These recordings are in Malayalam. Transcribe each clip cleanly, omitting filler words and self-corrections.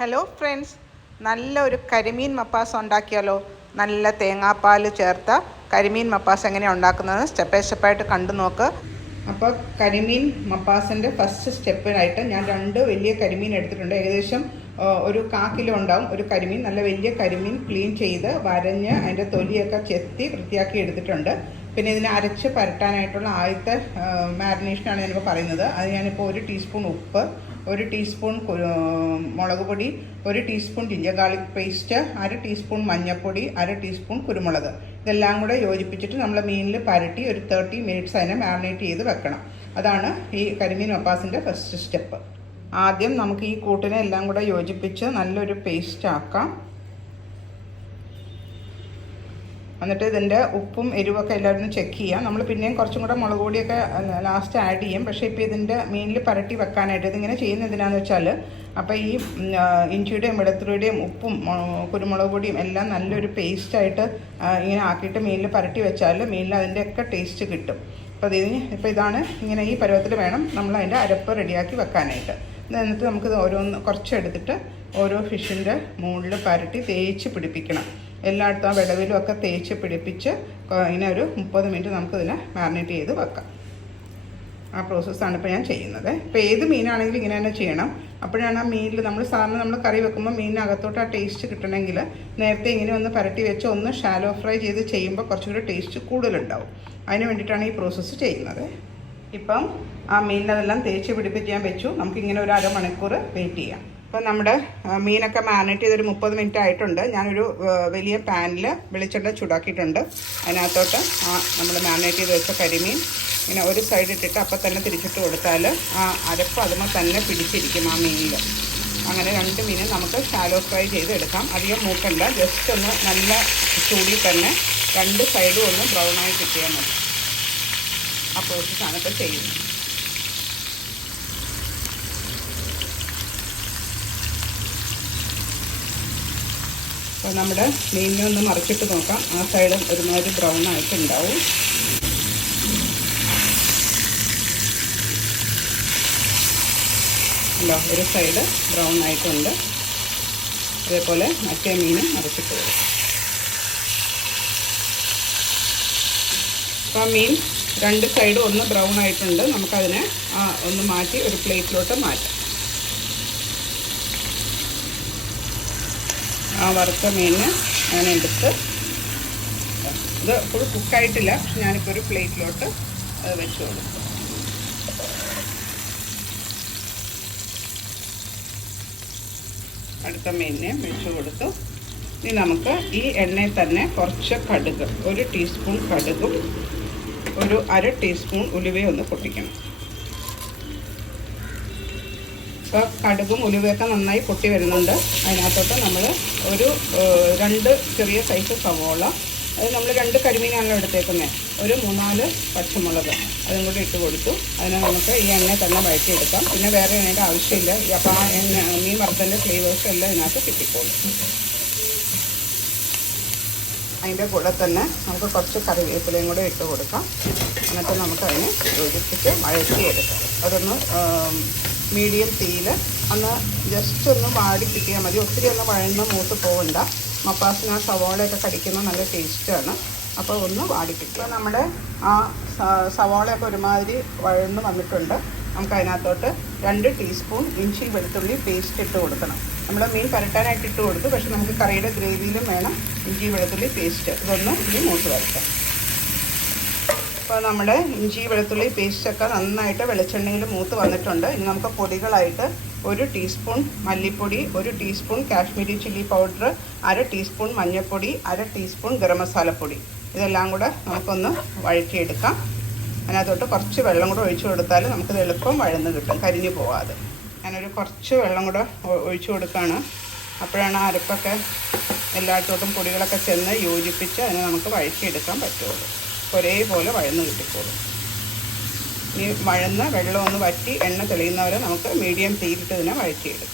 ഹലോ ഫ്രണ്ട്സ്, നല്ലൊരു കരിമീൻ മപ്പാസ് ഉണ്ടാക്കിയാലോ? നല്ല തേങ്ങാപ്പാൽ ചേർത്ത കരിമീൻ മപ്പാസ് എങ്ങനെയാണ് ഉണ്ടാക്കുന്നത് സ്റ്റെപ്പ് ബൈ സ്റ്റെപ്പായിട്ട് കണ്ടു നോക്ക്. അപ്പോൾ കരിമീൻ മപ്പാസിൻ്റെ ഫസ്റ്റ് സ്റ്റെപ്പിനായിട്ട് ഞാൻ 2 വലിയ കരിമീൻ എടുത്തിട്ടുണ്ട്. ഏകദേശം ഒരു 1/4 കിലോ ഉണ്ടാവും ഒരു കരിമീൻ. നല്ല വലിയ കരിമീൻ ക്ലീൻ ചെയ്ത് വരഞ്ഞ് അതിൻ്റെ തൊലിയൊക്കെ ചെത്തി വൃത്തിയാക്കി എടുത്തിട്ടുണ്ട്. പിന്നെ ഇതിനെ അരച്ച് പരട്ടാനായിട്ടുള്ള ആദ്യത്തെ മാരിനേഷനാണ് ഞാനിപ്പോൾ പറയുന്നത്. അത് ഞാനിപ്പോൾ 1 ടീസ്പൂൺ ഉപ്പ്, 1 ടീസ്പൂൺ മുളക് പൊടി, 1 teaspoon ginger garlic paste, 1/2 teaspoon മഞ്ഞൾപ്പൊടി, 1/2 ടീസ്പൂൺ കുരുമുളക്, ഇതെല്ലാം കൂടെ യോജിപ്പിച്ചിട്ട് നമ്മൾ മീനിൽ പരട്ടി ഒരു 30 മിനിറ്റ്സ് അതിനെ മാരിനേറ്റ് ചെയ്ത് വെക്കണം. അതാണ് ഈ കരിമീൻ മപ്പാസിൻ്റെ ഫസ്റ്റ് സ്റ്റെപ്പ്. ആദ്യം നമുക്ക് ഈ കൂട്ടിനെ എല്ലാം കൂടെ യോജിപ്പിച്ച് നല്ലൊരു പേസ്റ്റ് ആക്കാം. എന്നിട്ട് ഇതിൻ്റെ ഉപ്പും എരിവൊക്കെ എല്ലാവരും ചെക്ക് ചെയ്യാം. നമ്മൾ പിന്നെയും കുറച്ചും കൂടെ മുളക് പൊടിയൊക്കെ ലാസ്റ്റ് ആഡ് ചെയ്യും. പക്ഷേ ഇപ്പോൾ ഇതിൻ്റെ മീനിൽ പരട്ടി വെക്കാനായിട്ട് ഇതിങ്ങനെ ചെയ്യുന്നത് എന്തിനാണെന്ന് വെച്ചാൽ, അപ്പോൾ ഈ ഇഞ്ചിയുടെയും വെളുത്തുള്ളിയുടെയും ഉപ്പും കുരുമുളക് പൊടിയും എല്ലാം നല്ലൊരു പേസ്റ്റായിട്ട് ഇങ്ങനെ ആക്കിയിട്ട് മീനിൽ പരട്ടി വെച്ചാൽ മീനിൽ അതിൻ്റെയൊക്കെ ടേസ്റ്റ് കിട്ടും. അപ്പോൾ ഇതാണ് ഇങ്ങനെ ഈ പരുവത്തിൽ വേണം നമ്മൾ അതിൻ്റെ അരപ്പ് റെഡിയാക്കി വെക്കാനായിട്ട്. എന്നിട്ട് നമുക്കിത് കുറച്ചെടുത്തിട്ട് ഓരോ ഫിഷിൻ്റെ മുകളിൽ പരട്ടി തേച്ച് പിടിപ്പിക്കണം. എല്ലായിടത്തും ആ വിടവിലും ഒക്കെ തേച്ച് പിടിപ്പിച്ച് ഇങ്ങനെ ഒരു 30 മിനിറ്റ് നമുക്കിതിനെ മാരിനേറ്റ് ചെയ്ത് വെക്കാം. ആ പ്രോസസ്സാണ് ഇപ്പോൾ ഞാൻ ചെയ്യുന്നത്. ഇപ്പോൾ ഏത് മീനാണെങ്കിലും ഇങ്ങനെ തന്നെ ചെയ്യണം. അപ്പോഴാണ് ആ മീനിൽ നമ്മൾ കറി വെക്കുമ്പോൾ മീനിനകത്തോട്ട് ആ ടേസ്റ്റ് കിട്ടണമെങ്കിൽ നേരത്തെ ഇങ്ങനെ ഒന്ന് പരട്ടി വെച്ച് ഒന്ന് ഷാലോ ഫ്രൈ ചെയ്ത് ചെയ്യുമ്പോൾ കുറച്ചുകൂടി ടേസ്റ്റ് കൂടുതലുണ്ടാവും. അതിന് വേണ്ടിയിട്ടാണ് ഈ പ്രോസസ്സ് ചെയ്യുന്നത്. ഇപ്പം ആ മീനിനെല്ലാം തേച്ച് പിടിപ്പിച്ച് ഞാൻ വെച്ചു. നമുക്കിങ്ങനെ ഒരു അരമണിക്കൂർ വെയിറ്റ് ചെയ്യാം. അപ്പോൾ നമ്മുടെ മീനൊക്കെ മാരിനേറ്റ് ചെയ്തൊരു 30 മിനിറ്റ് ആയിട്ടുണ്ട്. ഞാനൊരു വലിയ പാനിൽ വെളിച്ചെണ്ണ ചൂടാക്കിയിട്ടുണ്ട്. അതിനകത്തോട്ട് നമ്മൾ മാരിനേറ്റ് ചെയ്ത് വെച്ച കരിമീൻ ഇങ്ങനെ ഒരു സൈഡ് ഇട്ടിട്ട് അപ്പം തന്നെ തിരിച്ചിട്ട് കൊടുത്താൽ ആ അരപ്പ് അതുമ്പോൾ തന്നെ പിടിച്ചിരിക്കും ആ മീനിൽ. അങ്ങനെ 2 മീനും നമുക്ക് ഷാലോ ഫ്രൈ ചെയ്ത് എടുക്കാം. അധികം മൂക്കണ്ട, ജസ്റ്റ് ഒന്ന് നല്ല ചൂടിൽ തന്നെ 2 സൈഡും ഒന്ന് ബ്രൗണായി കിട്ടിയാൽ മതി. ആ പ്രോസസ്സാണ് ഇപ്പോൾ ചെയ്യുന്നത്. അപ്പോൾ നമ്മുടെ മീനിനെ ഒന്ന് മറിച്ചിട്ട് നോക്കാം. ആ സൈഡും ഒരുമാതിരി ബ്രൗൺ ആയിട്ടുണ്ടാവും. അല്ലോ, ഒരു സൈഡ് ബ്രൗൺ ആയിട്ടുണ്ട്. അതേപോലെ മറ്റേ മീനും മറിച്ചിട്ട് വരും. അപ്പോൾ ആ മീൻ 2 സൈഡും ഒന്ന് ബ്രൗൺ ആയിട്ടുണ്ട്. നമുക്കതിനെ ഒന്ന് മാറ്റി ഒരു പ്ലേറ്റിലോട്ട് മാറ്റാം. ആ വറുത്ത മീനിന് അങ്ങനെ എടുത്ത് ഇത് ഫുൾ കുക്കായിട്ടില്ല. പക്ഷെ ഞാനിപ്പോൾ ഒരു പ്ലേറ്റിലോട്ട് അത് വെച്ച് കൊടുക്കും. അടുത്ത മീനിനെ വെച്ച് കൊടുത്തു. ഇനി നമുക്ക് ഈ എണ്ണയിൽ തന്നെ കുറച്ച് കടുക്, 1 ടീസ്പൂൺ കടുകും ഒരു 1/2 ടീസ്പൂൺ ഉലുവയും ഒന്ന് പൊട്ടിക്കണം. അപ്പോൾ കടുകും ഉലുവയൊക്കെ നന്നായി പൊട്ടി വരുന്നുണ്ട്. അതിനകത്തോട്ട് നമ്മൾ ഒരു 2 ചെറിയ സൈസ് സവോള, അത് നമ്മൾ 2 കരിമീനാണല്ലോ എടുത്തേക്കുന്നത്, ഒരു 3-4 പച്ചമുളക് അതും കൂടി ഇട്ട് കൊടുത്തു. അതിനെ നമുക്ക് ഈ എണ്ണയിൽ തന്നെ വഴറ്റിയെടുക്കാം. പിന്നെ വേറെ എണ്ണയുടെ ആവശ്യമില്ല. അപ്പോൾ ആ മീൻ വറുത്തതിൻ്റെ ഫ്ലേവേഴ്സും എല്ലാം ഇതിനകത്ത് കിട്ടിക്കോളും. അതിൻ്റെ കൂടെ തന്നെ നമുക്ക് കുറച്ച് കറിവേപ്പിലയും കൂടെ ഇട്ട് കൊടുക്കാം. എന്നിട്ട് നമുക്കതിനെ യോജിപ്പിച്ച് വഴറ്റിയെടുക്കാം. അതൊന്ന് മീഡിയം തീയിൽ ഒന്ന് ജസ്റ്റ് ഒന്ന് വാടി കിട്ടിയാൽ മതി. ഒത്തിരി ഒന്ന് വഴന്ന് മൂത്ത് പോകണ്ട. മപ്പാസിന് ആ സവോളയൊക്കെ കടിക്കുന്ന നല്ല ടേസ്റ്റാണ്. അപ്പോൾ ഒന്ന് വാടി കിട്ടുക. നമ്മുടെ ആ സവോളയൊക്കെ ഒരുമാതിരി വഴന്ന് വന്നിട്ടുണ്ട്. നമുക്കതിനകത്തോട്ട് 2 ടീസ്പൂൺ ഇഞ്ചി വെളുത്തുള്ളി പേസ്റ്റ് ഇട്ട് കൊടുക്കണം. നമ്മൾ മീൻ പരട്ടാനായിട്ട് ഇട്ട് കൊടുത്തു. പക്ഷെ നമുക്ക് കറിയുടെ ഗ്രേവിയിലും വേണം ഇഞ്ചി വെളുത്തുള്ളി പേസ്റ്റ്. ഇതൊന്ന് ഇനി മൂത്ത് വരട്ടെ. അപ്പോൾ നമ്മുടെ ഇഞ്ചി വെളുത്തുള്ളി പേസ്റ്റൊക്കെ നന്നായിട്ട് വെളിച്ചെണ്ണയിൽ മൂത്ത് വന്നിട്ടുണ്ട്. ഇനി നമുക്ക് പൊടികളായിട്ട് 1 ടീസ്പൂൺ മല്ലിപ്പൊടി, 1 teaspoon Kashmiri chilli powder, 1/2 teaspoon മഞ്ഞൾപ്പൊടി, 1/2 ടീസ്പൂൺ ഗരം മസാലപ്പൊടി, ഇതെല്ലാം കൂടെ നമുക്കൊന്ന് വഴറ്റിയെടുക്കാം. അതിനകത്തോട്ട് കുറച്ച് വെള്ളം കൂടെ ഒഴിച്ചു കൊടുത്താൽ നമുക്കിത് എളുപ്പം വഴന്ന് കിട്ടും, കരിഞ്ഞു പോകാതെ. ഞാനൊരു കുറച്ച് വെള്ളം കൂടെ ഒഴിച്ചു കൊടുക്കുകയാണ്. അപ്പോഴാണ് ആ അരപ്പൊക്കെ എല്ലായിടത്തോട്ടും പൊടികളൊക്കെ ചെന്ന് യോജിപ്പിച്ച് അതിനെ നമുക്ക് വഴറ്റിയെടുക്കാൻ പറ്റുള്ളൂ. ഒരേപോലെ വഴന്ന് കിട്ടിക്കോളും. ഈ വഴന്ന് വെള്ളം ഒന്ന് വറ്റി എണ്ണ തെളിയുന്നവരെ നമുക്ക് മീഡിയം തീയിലിട്ട് ഇതിനെ വഴറ്റിയെടുക്കും.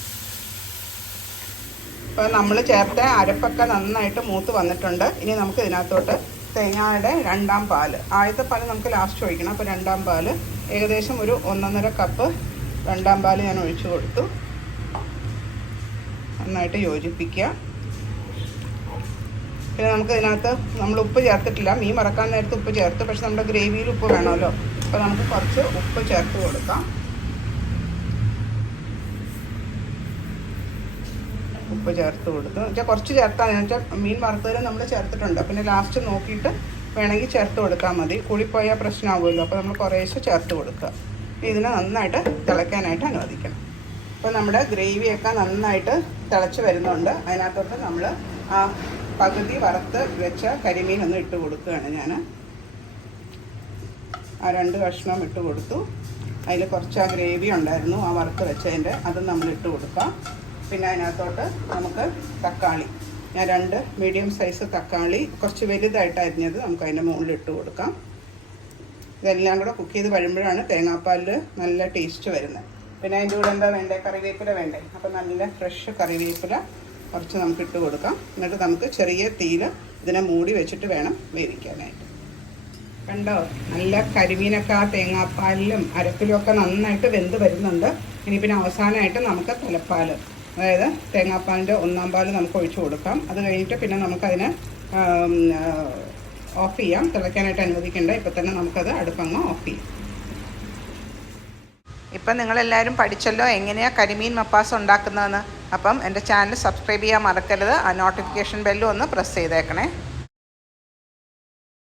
ഇപ്പോൾ നമ്മൾ ചേർത്ത അരപ്പൊക്കെ നന്നായിട്ട് മൂത്ത് വന്നിട്ടുണ്ട്. ഇനി നമുക്ക് ഇതിനകത്തോട്ട് തേങ്ങയുടെ 2ാം പാൽ, ആദ്യത്തെ പാൽ നമുക്ക് ലാസ്റ്റ് ഒഴിക്കണം. അപ്പോൾ 2ാം പാൽ ഏകദേശം ഒരു 1.5 കപ്പ് 2ാം പാൽ ഞാൻ ഒഴിച്ചു കൊടുത്തു. നന്നായിട്ട് യോജിപ്പിക്കുക. പിന്നെ നമുക്ക് ഇതിനകത്ത് നമ്മൾ ഉപ്പ് ചേർത്തിട്ടില്ല, മീൻ വറക്കാൻ നേരത്ത് ഉപ്പ് ചേർത്ത്, പക്ഷെ നമ്മുടെ ഗ്രേവിയിൽ ഉപ്പ് വേണമല്ലോ. അപ്പോൾ നമുക്ക് കുറച്ച് ഉപ്പ് ചേർത്ത് കൊടുക്കാം. ഉപ്പ് ചേർത്ത് കൊടുത്തു വെച്ചാൽ കുറച്ച് ചേർത്താൽ വെച്ചാൽ മീൻ വറുത്തതിൽ നമ്മൾ ചേർത്തിട്ടുണ്ട്. പിന്നെ ലാസ്റ്റ് നോക്കിയിട്ട് വേണമെങ്കിൽ ചേർത്ത് കൊടുത്താൽ മതി. കൂടിപ്പോയാൽ പ്രശ്നമാകുമല്ലോ. അപ്പോൾ നമ്മൾ കുറേശ്ശെ ചേർത്ത് കൊടുക്കുക. ഇതിനെ നന്നായിട്ട് തിളയ്ക്കാനായിട്ട് അനുവദിക്കണം. അപ്പോൾ നമ്മുടെ ഗ്രേവിയൊക്കെ നന്നായിട്ട് തിളച്ച് വരുന്നുണ്ട്. അതിനകത്തോട്ട് നമ്മൾ ആ പകുതി വറുത്ത് വെച്ച കരിമീൻ ഒന്ന് ഇട്ട് കൊടുക്കുകയാണ് ഞാൻ. ആ 2 കഷ്ണം ഇട്ട് കൊടുത്തു. അതിൽ കുറച്ച് ആ ഗ്രേവി ഉണ്ടായിരുന്നു ആ വറുത്ത് വെച്ചതിൻ്റെ, അതും നമ്മൾ ഇട്ട് കൊടുക്കാം. പിന്നെ അതിനകത്തോട്ട് നമുക്ക് തക്കാളി, ഞാൻ 2 മീഡിയം സൈസ് തക്കാളി കുറച്ച് വലുതായിട്ട് അരിഞ്ഞത് നമുക്ക് അതിൻ്റെ മുകളിൽ ഇട്ട് കൊടുക്കാം. ഇതെല്ലാം കൂടെ കുക്ക് ചെയ്ത് വരുമ്പോഴാണ് തേങ്ങാപ്പാലിൽ നല്ല ടേസ്റ്റ് വരുന്നത്. പിന്നെ അതിൻ്റെ കൂടെ എന്താ വേണ്ടേ, കറിവേപ്പില വേണ്ടേ. അപ്പോൾ നല്ല ഫ്രഷ് കറിവേപ്പില കുറച്ച് നമുക്ക് ഇട്ട് കൊടുക്കാം. എന്നിട്ട് നമുക്ക് ചെറിയ തീയിൽ ഇതിനെ മൂടി വെച്ചിട്ട് വേണം വേവിക്കാനായിട്ട്. കണ്ടോ, നല്ല കരിമീനൊക്കെ ആ തേങ്ങാപ്പാലിലും അരപ്പിലും ഒക്കെ നന്നായിട്ട് വെന്ത് വരുന്നുണ്ട്. ഇനി പിന്നെ അവസാനമായിട്ട് നമുക്ക് തലപ്പാൽ, അതായത് തേങ്ങാപ്പാലിൻ്റെ 1-ാം പാൽ നമുക്ക് ഒഴിച്ചു കൊടുക്കാം. അത് കഴിഞ്ഞിട്ട് പിന്നെ നമുക്കതിനെ ഓഫ് ചെയ്യാം. തിളയ്ക്കാനായിട്ട് അനുവദിക്കേണ്ട. ഇപ്പം തന്നെ നമുക്കത് അടുപ്പങ്ങ് ഓഫ് ചെയ്യാം. ഇപ്പം നിങ്ങളെല്ലാവരും പഠിച്ചല്ലോ എങ്ങനെയാണ് കരിമീൻ മപ്പാസ് ഉണ്ടാക്കുന്നതെന്ന്. അപ്പം എൻ്റെ ചാനൽ സബ്സ്ക്രൈബ് ചെയ്യാൻ മറക്കരുത്. ആ നോട്ടിഫിക്കേഷൻ ബെല്ലും ഒന്ന് പ്രസ് ചെയ്തേക്കണേ.